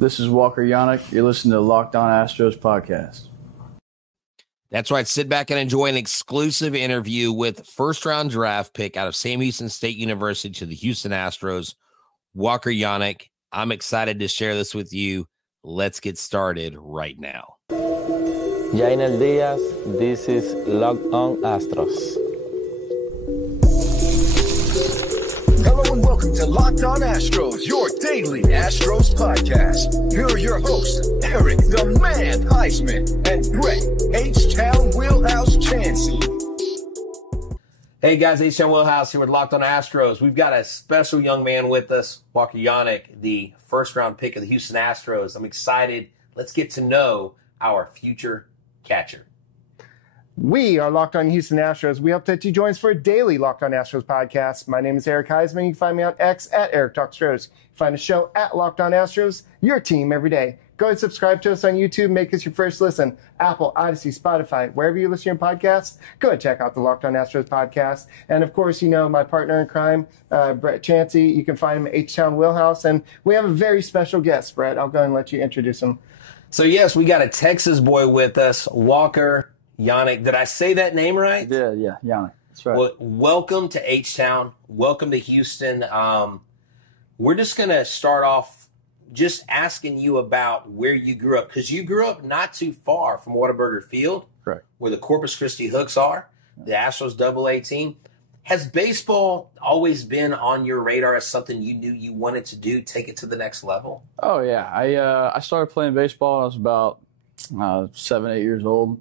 This is Walker Janek. You're listening to Locked On Astros podcast. That's right. Sit back and enjoy an exclusive interview with first-round draft pick out of Sam Houston State University to the Houston Astros, Walker Janek. I'm excited to share this with you. Let's get started right now. Jainel Diaz, this is Locked On Astros. Hello and welcome to Locked On Astros, your daily Astros podcast. Here are your hosts, Eric the Man Huysman and Brett H-Town Wheelhouse Chancey. Hey guys, H-Town Wheelhouse here with Locked On Astros. We've got a special young man with us, Walker Janek, the first-round pick of the Houston Astros. I'm excited. Let's get to know our future catcher. We are Locked On Houston Astros. We hope that you join us for a daily Locked On Astros podcast. My name is Eric Huysman. You can find me on X at Eric Talks Astros. Find the show at Locked On Astros, your team every day. Go ahead and subscribe to us on YouTube. Make us your first listen. Apple, Odyssey, Spotify, wherever you listen to your podcasts, go and check out the Locked On Astros podcast. And of course, you know my partner in crime, Brett Chancey. You can find him at H-Town Wheelhouse. And we have a very special guest, Brett. I'll go and let you introduce him. So yes, we got a Texas boy with us, Walker Janek. Did I say that name right? Yeah, Janek. That's right. Well, welcome to H-Town. Welcome to Houston. We're just going to start off just asking you about where you grew up, because you grew up not too far from Whataburger Field, Correct. Where the Corpus Christi Hooks are, the Astros AA team. Has baseball always been on your radar as something you knew you wanted to do, take it to the next level? Oh, yeah. I started playing baseball when I was about 7, 8 years old.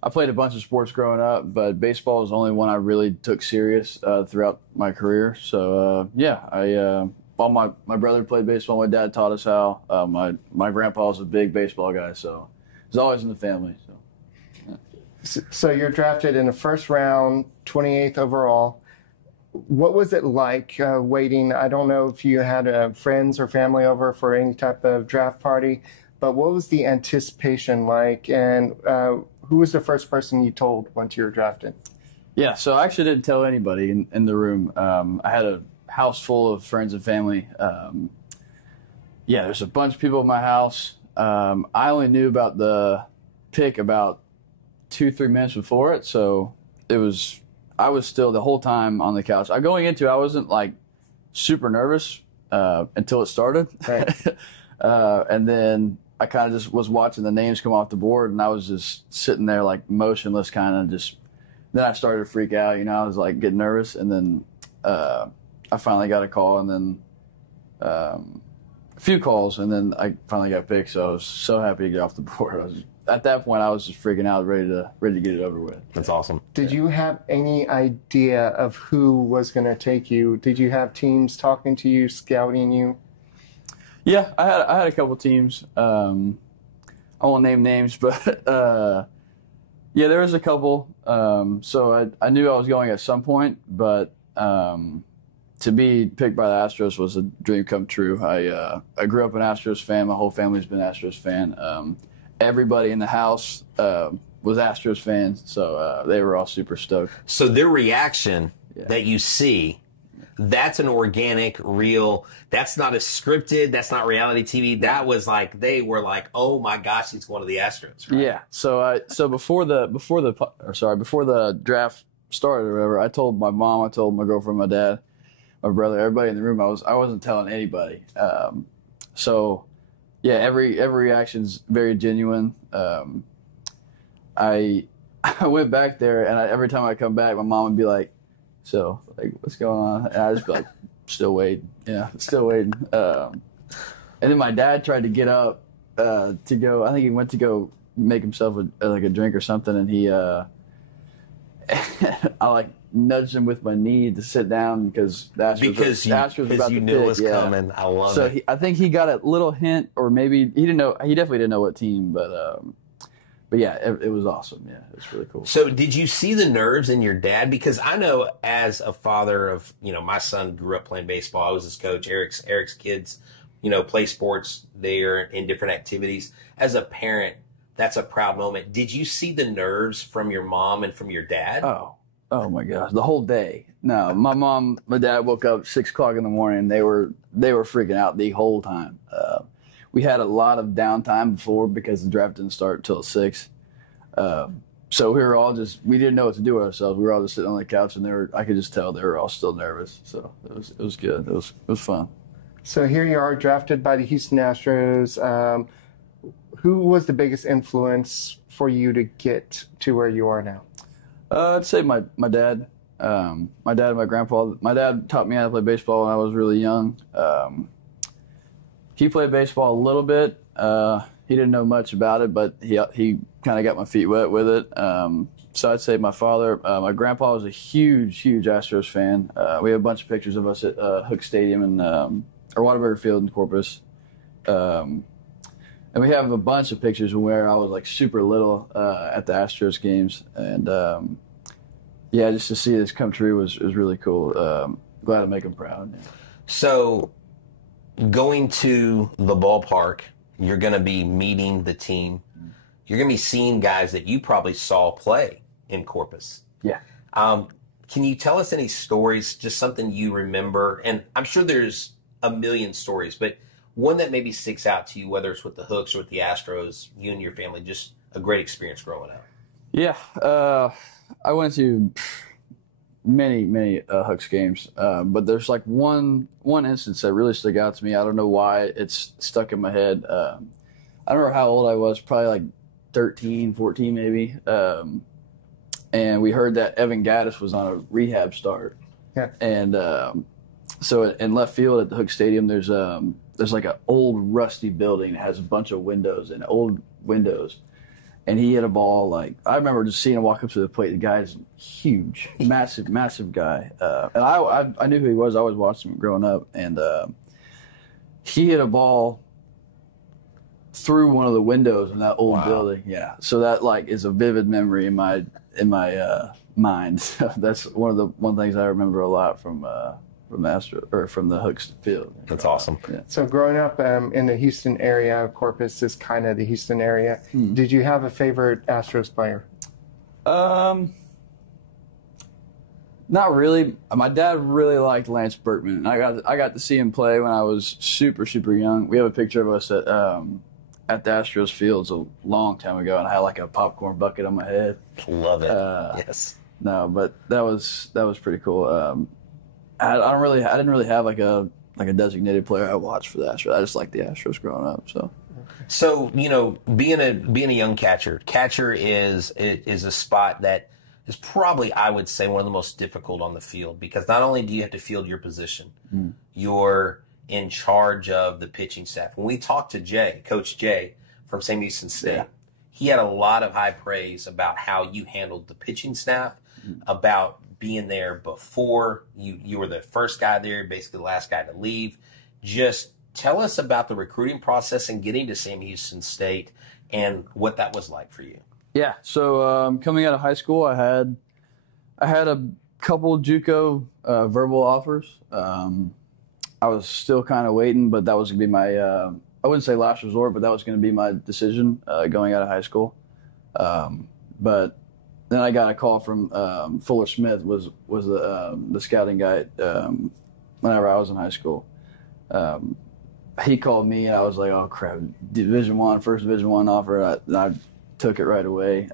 I played a bunch of sports growing up, but baseball was the only one I really took serious throughout my career. So, my brother played baseball. My dad taught us how. My grandpa was a big baseball guy, so it was always in the family. So you're drafted in the first round, 28th overall. What was it like waiting? I don't know if you had friends or family over for any type of draft party, but what was the anticipation like? And who was the first person you told once you were drafted? Yeah, so I actually didn't tell anybody in the room. I had a house full of friends and family. There's a bunch of people in my house. I only knew about the pick about 2-3 minutes before it, so I was still the whole time on the couch. I wasn't like super nervous until it started. Right. And then I kind of just was watching the names come off the board, and I was just sitting there like motionless, kind of just. Then I started to freak out. I was like getting nervous, and then I finally got a call, and then a few calls, and then I finally got picked. So I was so happy to get off the board. At that point, I was just freaking out, ready to get it over with. That's awesome. Did you have any idea of who was going to take you? Did you have teams talking to you, scouting you? Yeah, I had a couple teams. I won't name names, but there was a couple. So I knew I was going at some point, but to be picked by the Astros was a dream come true. I grew up an Astros fan. My whole family's been an Astros fan. Everybody in the house was Astros fans, so they were all super stoked. So their reaction that you see, that's an organic, real, that's not a scripted, that's not reality TV. That was like, they were like, oh my gosh, he's one of the Astros, right? Yeah. So before the draft started or whatever, I told my mom, I told my girlfriend, my dad, my brother, everybody in the room. I wasn't telling anybody. Every reaction's very genuine. I went back there, and every time I come back, my mom would be like, "So, like, what's going on?" And I just be like, "Still waiting." Yeah, still waiting. And then my dad tried to get up to go. I think he went to go make himself a drink or something, and he I nudged him with my knee to sit down because the Astros was about to knew pick. It was coming. I love it. So I think he got a little hint, or maybe he didn't know. He definitely didn't know what team, but yeah, it was awesome. Yeah, it was really cool. So did you see the nerves in your dad? Because I know as a father of, my son grew up playing baseball. I was his coach. Eric's kids, play sports. They're in different activities. As a parent, that's a proud moment. Did you see the nerves from your mom and from your dad? Oh my gosh, the whole day. No, my dad woke up 6 o'clock in the morning. They were freaking out the whole time. we had a lot of downtime before because the draft didn't start until 6. So we were all we didn't know what to do with ourselves. We were all just sitting on the couch, and I could just tell they were all still nervous. So it was good. It was fun. So here you are, drafted by the Houston Astros. Who was the biggest influence for you to get to where you are now? I'd say my dad. My dad and my grandpa. My dad taught me how to play baseball when I was really young. He played baseball a little bit. He didn't know much about it, but he kind of got my feet wet with it. So I'd say my father. My grandpa was a huge Astros fan. We have a bunch of pictures of us at Hook Stadium or Whataburger Field in Corpus. And we have a bunch of pictures of where I was like super little at the Astros games. And just to see this come true was really cool. Glad to make him proud. Yeah. So going to the ballpark, you're going to be meeting the team. You're going to be seeing guys that you probably saw play in Corpus. Yeah. Can you tell us any stories, just something you remember? And I'm sure there's a million stories, but one that maybe sticks out to you, whether it's with the Hooks or with the Astros, you and your family, just a great experience growing up. Yeah. I went to many Hooks games, but there's like one instance that really stuck out to me. I don't know why it's stuck in my head. I don't remember how old I was, probably like 13, 14 maybe. And we heard that Evan Gattis was on a rehab start. Yeah. And so in left field at the Hook Stadium, there's like an old rusty building that has a bunch of windows and old windows. And he hit a ball like, I remember just seeing him walk up to the plate. The guy's huge, massive guy. And I knew who he was. I always watched him growing up. And he hit a ball through one of the windows in that old building. Yeah. So that like is a vivid memory in my mind. So that's one things I remember a lot from the Hooks field. That's awesome. Yeah. So growing up in the Houston area, Corpus is kind of the Houston area. Did you have a favorite Astros player? Not really. My dad really liked Lance Berkman, and I got to see him play when I was super young. We have a picture of us at the Astros fields a long time ago, and I had like a popcorn bucket on my head. Love it. Yes. No, but that was pretty cool. I didn't really have like a designated player I watched for the Astros. I just liked the Astros growing up. So being a young catcher is a spot that is probably, I would say, one of the most difficult on the field, because not only do you have to field your position, you're in charge of the pitching staff. When we talked to Coach Jay from Sam Houston State, he had a lot of high praise about how you handled the pitching staff, about being there before you were the first guy there, basically the last guy to leave. Just tell us about the recruiting process and getting to Sam Houston State and what that was like for you. Yeah. So coming out of high school, I had a couple JUCO verbal offers. I was still kind of waiting, but that was going to be my I wouldn't say last resort, but that was going to be my decision going out of high school. But then I got a call from Fuller Smith, was the scouting guy whenever I was in high school. He called me, and I was like, "Oh crap! First Division I offer." I took it right away,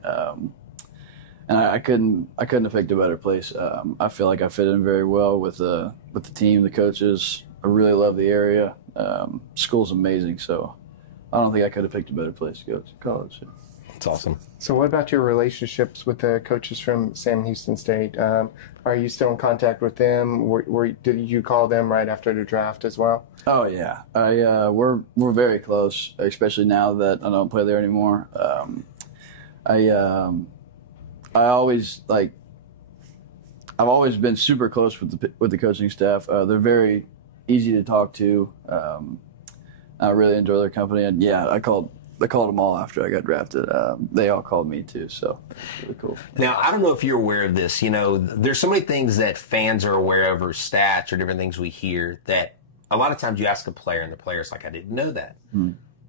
and I couldn't have picked a better place. I feel like I fit in very well with the team, the coaches. I really love the area. School's amazing, so I don't think I could have picked a better place to go to college. That's awesome. So what about your relationships with the coaches from Sam Houston State? Are you still in contact with them? Did you call them right after the draft as well? Oh yeah, we're very close, especially now that I don't play there anymore. I always I've always been super close with the coaching staff. They're very easy to talk to. I really enjoy their company, and yeah, I called them all after I got drafted. They all called me too, so it's really cool. Now, I don't know if you're aware of this. There's so many things that fans are aware of, or stats, or different things we hear, that a lot of times you ask a player, and the player's like, I didn't know that.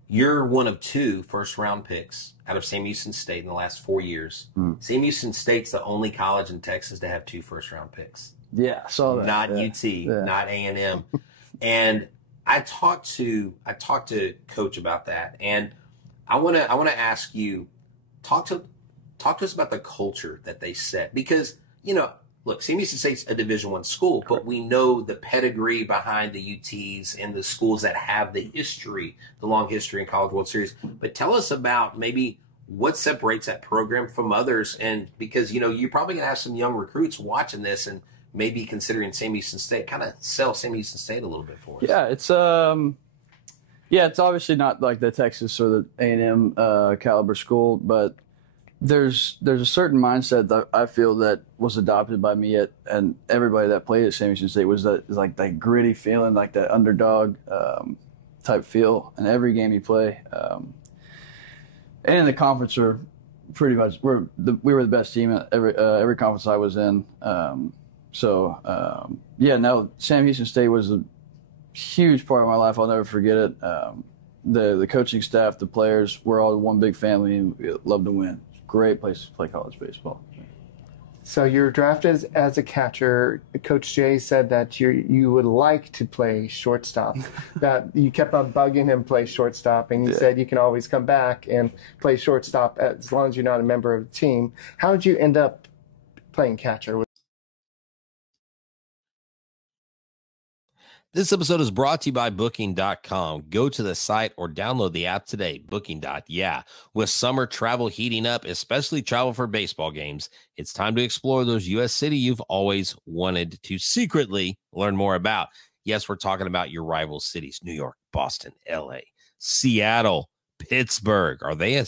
You're one of 2 first-round picks out of Sam Houston State in the last 4 years. Sam Houston State's the only college in Texas to have 2 first-round picks. Yeah, I saw that. Not UT, not A&M. And I talked to Coach about that, and I want to ask you, talk to us about the culture that they set, because look, Sam Houston State's a Division I school, but we know the pedigree behind the UTs and the schools that have the long history in College World Series. But tell us about maybe what separates that program from others, and because you're probably gonna have some young recruits watching this and maybe considering Sam Houston State. Kind of sell Sam Houston State a little bit for us. Yeah, it's obviously not like the Texas or the A&M caliber school, but there's a certain mindset that I feel that was adopted by me and everybody that played at Sam Houston State was that gritty feeling, like that underdog type feel in every game you play. And in the conference, we're pretty much we were the best team at every conference I was in. Sam Houston State was a huge part of my life. I'll never forget it. The coaching staff, the players, we're all one big family, and we love to win. Great place to play college baseball. So you're drafted as a catcher. Coach Jay said that you would like to play shortstop. That you kept on bugging him play shortstop, and he said you can always come back and play shortstop as long as you're not a member of the team. How did you end up playing catcher? This episode is brought to you by Booking.com. Go to the site or download the app today. Booking.yeah. With summer travel heating up, especially travel for baseball games, it's time to explore those U.S. cities you've always wanted to secretly learn more about. Yes, we're talking about your rival cities: New York, Boston, L.A., Seattle, Pittsburgh. Are they a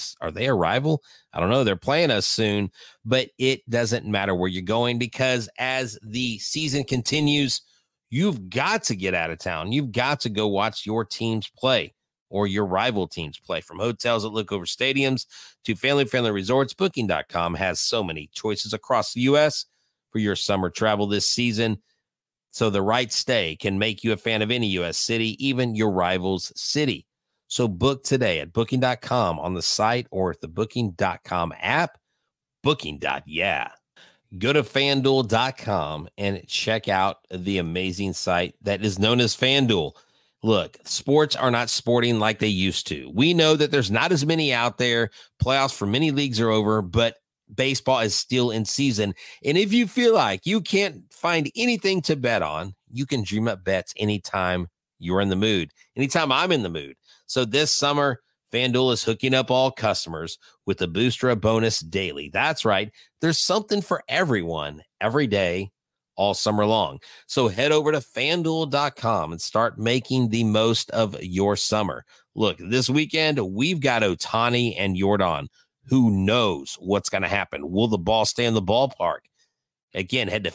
rival? I don't know. They're playing us soon, but it doesn't matter where you're going, because as the season continues, you've got to get out of town. You've got to go watch your teams play or your rival teams play. From hotels that look over stadiums to family-friendly resorts, Booking.com has so many choices across the U.S. for your summer travel this season. So the right stay can make you a fan of any U.S. city, even your rival's city. So book today at Booking.com on the site or the Booking.com app. Booking.yeah. Go to FanDuel.com and check out the amazing site that is known as FanDuel. Look, sports are not sporting like they used to. We know that there's not as many out there. Playoffs for many leagues are over, but baseball is still in season. And if you feel like you can't find anything to bet on, you can dream up bets anytime you're in the mood, anytime I'm in the mood. So this summer, FanDuel is hooking up all customers with the Booster bonus daily. That's right. There's something for everyone every day, all summer long. So head over to FanDuel.com and start making the most of your summer. Look, this weekend, we've got Ohtani and Jordan. Who knows what's going to happen? Will the ball stay in the ballpark? Again, head to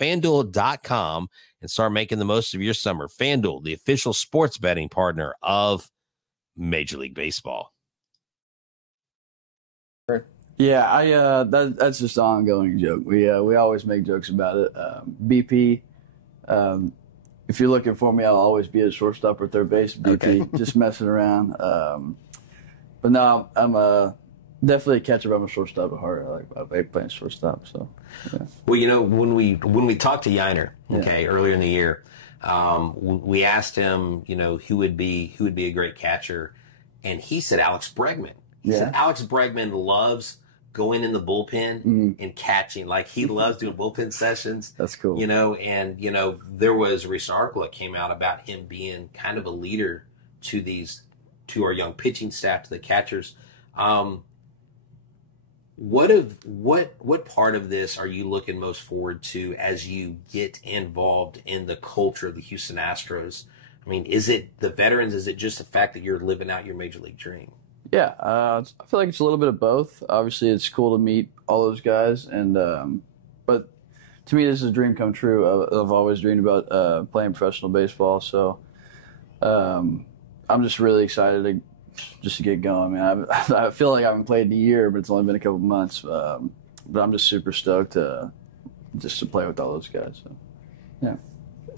FanDuel.com and start making the most of your summer. FanDuel, the official sports betting partner of Major League Baseball. Yeah, that's just an ongoing joke. We always make jokes about it. BP, if you're looking for me, I'll always be a shortstop or third base. BP, okay. Just messing around. But no, I'm definitely a catcher, but I'm a shortstop at heart. I like playing shortstop. So, yeah. Well, when we talked to Janek, earlier in the year, we asked him, who would be a great catcher, and he said Alex Bregman. He said Alex Bregman loves going in the bullpen and catching. Like, he loves doing bullpen sessions. That's cool. There was a recent article that came out about him being kind of a leader to our young pitching staff, to the catchers. What part of this are you looking most forward to as you get involved in the culture of the Houston Astros? I mean, is it the veterans? Is it just the fact that you're living out your major league dream? Yeah, I feel like it's a little bit of both. Obviously, it's cool to meet all those guys, but to me, this is a dream come true. I've always dreamed about playing professional baseball, so I'm just really excited to get going. Man, I feel like I haven't played in a year, but it's only been a couple months. But I'm just super stoked to play with all those guys. So, yeah.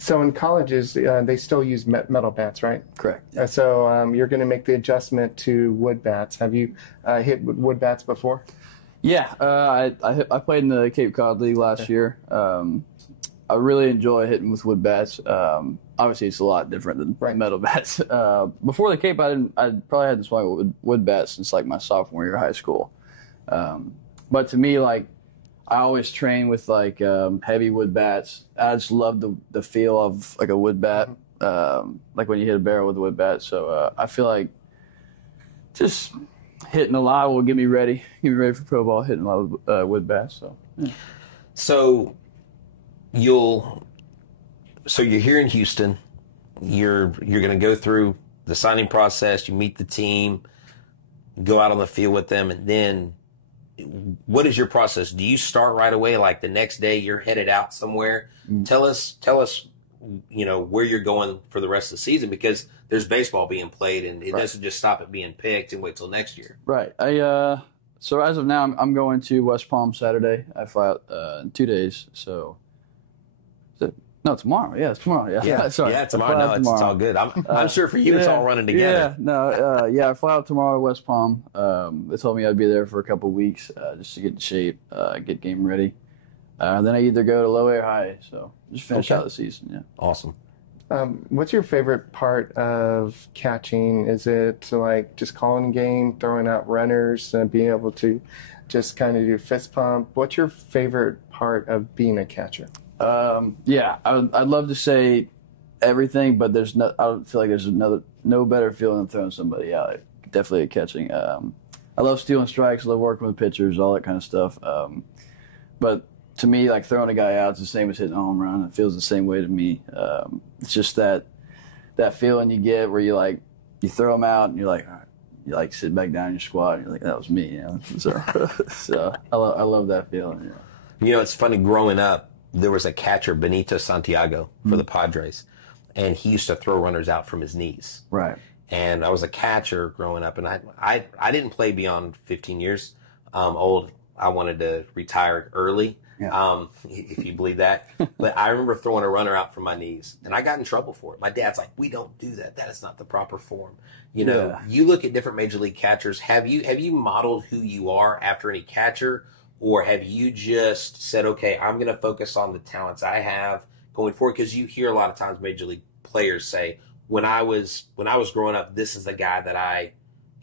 So in colleges, they still use metal bats, right? Correct. So you're going to make the adjustment to wood bats. Have you hit wood bats before? Yeah, I played in the Cape Cod League last year. I really enjoy hitting with wood bats. Obviously, it's a lot different than metal bats. Before the Cape, I probably hadn't swung with wood bats since like my sophomore year of high school. But to me, like, I always train with like heavy wood bats. I just love the feel of like a wood bat, like when you hit a barrel with a wood bat. So I feel like just hitting a lot will get me ready for pro ball. Hitting a lot of wood bats. So, yeah. So you're here in Houston. You're going to go through the signing process. You meet the team, go out on the field with them, and then what is your process? Do you start right away, like the next day you're headed out somewhere? Mm-hmm. Tell us, where you're going for the rest of the season, because there's baseball being played, and it doesn't just stop at being picked and wait till next year. Right. So as of now, I'm going to West Palm Saturday. I fly out in 2 days. So, no, tomorrow. Yeah, it's tomorrow. Yeah. Sorry. Yeah, tomorrow. No, it's all good. I'm sure for you, it's all running together. Yeah. No. I fly out tomorrow to West Palm. They told me I'd be there for a couple of weeks just to get in shape, get game ready. Then I either go to low A or high. So just finish out the season. Yeah. Awesome. What's your favorite part of catching? Is it like just calling a game, throwing out runners, and being able to just kind of do fist pump? What's your favorite part of being a catcher? I'd love to say everything, but I don't feel like there's no better feeling than throwing somebody out. Definitely at catching. I love stealing strikes. I love working with pitchers, all that kind of stuff. But to me, like throwing a guy out is the same as hitting a home run. It feels the same way to me. It's just that feeling you get where you throw them out and you're like, all right, you like sit back down in your squat and you're like, that was me, So I love that feeling. Yeah. It's funny, growing up, there was a catcher, Benito Santiago, for the Padres, and he used to throw runners out from his knees. Right. And I was a catcher growing up, and I didn't play beyond 15 years old. I wanted to retire early. Yeah. If you believe that. But I remember throwing a runner out from my knees, and I got in trouble for it. My dad's like, we don't do that. That is not the proper form. You look at different major league catchers. Have you modeled who you are after any catcher, or have you just said, okay, I'm going to focus on the talents I have going forward? Because you hear a lot of times major league players say, when I was growing up, this is the guy that I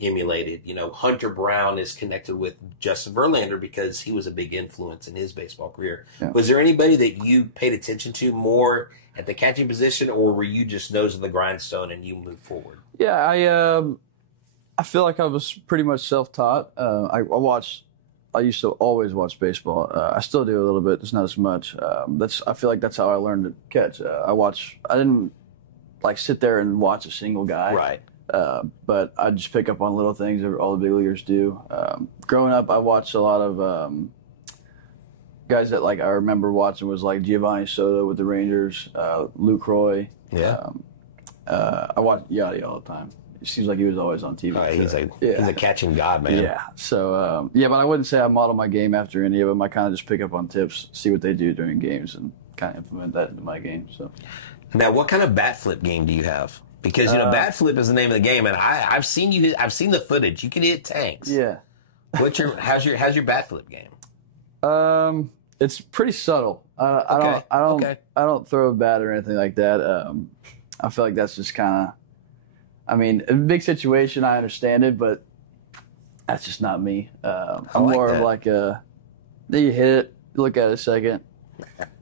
emulated. Hunter Brown is connected with Justin Verlander because he was a big influence in his baseball career. Yeah. Was there anybody that you paid attention to more at the catching position, or were you just nose of the grindstone and you moved forward? Yeah, I feel like I was pretty much self-taught. I used to always watch baseball. I still do a little bit, just not as much. I feel like that's how I learned to catch. I didn't sit there and watch a single guy. Right. But I just pick up on little things that all the big leaguers do. Growing up, I watched a lot of guys that I remember watching was like Giovanni Soto with the Rangers, Luke Roy. Yeah. I watched Yachty all the time. It seems like he was always on TV. He's a catching god, man. Yeah. So but I wouldn't say I model my game after any of them. I kind of just pick up on tips, see what they do during games, and kind of implement that into my game. So. Now, what kind of bat flip game do you have? Because bat flip is the name of the game, and I've seen the footage. You can hit tanks. Yeah. How's your bat flip game? It's pretty subtle. I don't throw a bat or anything like that. I feel like that's just kind of. In a big situation, I understand it, but that's just not me. I'm more of like then you hit it, look at it a second,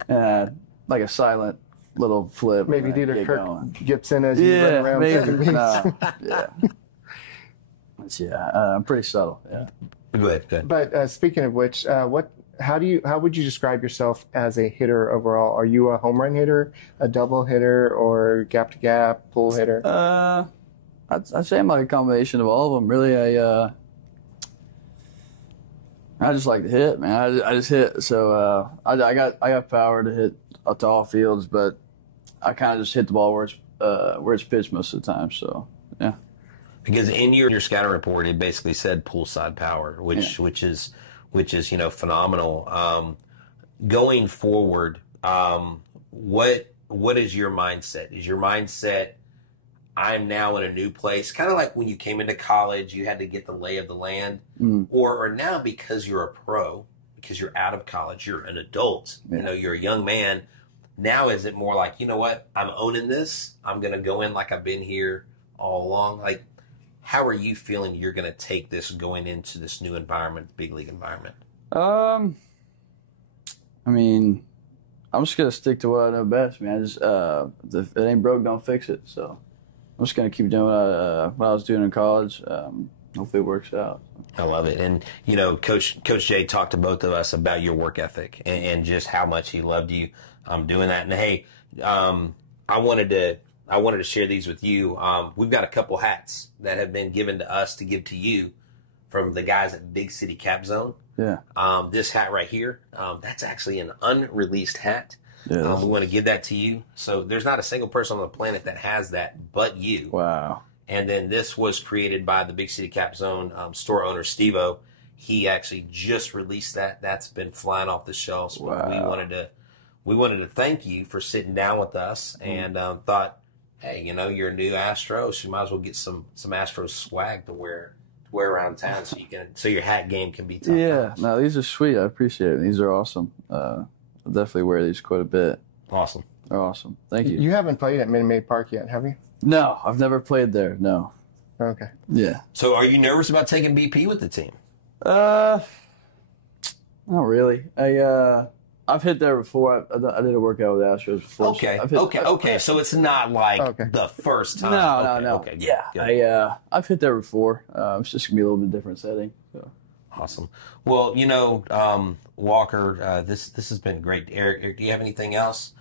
like a silent little flip. Maybe do the Kirk Gibson as you run around second base. I'm pretty subtle. Yeah. Good. But speaking of which, how would you describe yourself as a hitter overall? Are you a home run hitter, a double hitter, or gap to gap, pull hitter? I'd say I'm like a combination of all of them. Really, I just like to hit, man. I just hit. So I got power to hit to all fields, but I kind of just hit the ball where it's pitched most of the time. So yeah. Because in your scouting report, it basically said poolside power, which is phenomenal. Going forward, what is your mindset? Is your mindset, I'm now in a new place, kind of like when you came into college, you had to get the lay of the land, or now because you're a pro, because you're out of college, you're an adult, you're a young man, Now is it more like, you know what, I'm owning this. I'm going to go in like I've been here all along. Like, how are you feeling you're going to take this going into this new environment, big league environment? I mean, I'm just gonna stick to what I know best, man. I just if it ain't broke, don't fix it. So I'm just gonna keep doing what I was doing in college. Hopefully it works out. I love it. And, you know, Coach Jay talked to both of us about your work ethic and just how much he loved you doing that. And, hey, I wanted to share these with you. We've got a couple hats that have been given to us to give to you from the guys at Big City Cap Zone. Yeah. This hat right here, that's actually an unreleased hat. Yeah. We want to give that to you. So there's not a single person on the planet that has that but you. Wow. And then this was created by the Big City Cap Zone store owner, Steve-O. He actually just released that. That's been flying off the shelves. Wow. We wanted to thank you for sitting down with us and thought, hey, you know, you're a new Astros. You might as well get some Astros swag to wear around town so your hat game can be top notch. No, these are sweet. I appreciate it. These are awesome. I'll definitely wear these quite a bit. Awesome. They're awesome. Thank you. You haven't played at Minute Maid Park yet, have you? No, I've never played there. No. Okay. Yeah. So are you nervous about taking BP with the team? Not really. I've hit there before. I did a workout with the Astros before. Okay. So Okay. So it's not like the first time. No. Okay. Yeah. Good. I've hit there before. It's just gonna be a little bit different setting. So. Awesome. Well, you know, Walker, this has been great. Eric, do you have anything else?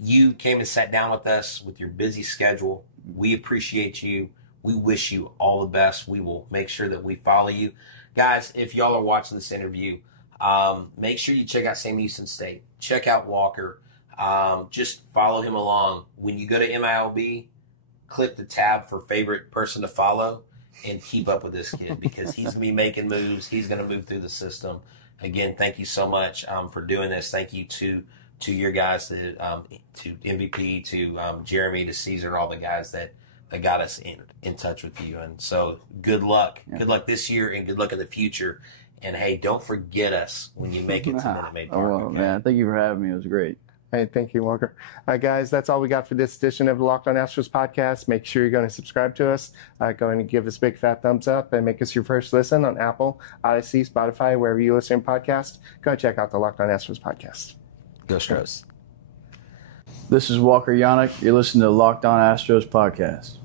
You came and sat down with us with your busy schedule. We appreciate you. We wish you all the best. We will make sure that we follow you. Guys, if y'all are watching this interview, make sure you check out Sam Houston State. Check out Walker. Just follow him along. When you go to MILB, click the tab for favorite person to follow and keep up with this kid because he's going to be making moves. He's going to move through the system. Again, thank you so much for doing this. Thank you to your guys, to MVP, to Jeremy, to Caesar, and all the guys that got us in touch with you. And so good luck. Yeah. Good luck this year and good luck in the future. And, hey, don't forget us when you make it to Minute Maid Park. Oh, okay? Man. Thank you for having me. It was great. Hey, thank you, Walker. Guys, that's all we got for this edition of the Locked On Astros podcast. Make sure you're going to subscribe to us. Go and give us a big fat thumbs up and make us your first listen on Apple, Odyssey, Spotify, wherever you listen to podcasts. Go check out the Locked On Astros podcast. Go Astros. This is Walker Janek. You're listening to the Locked On Astros podcast.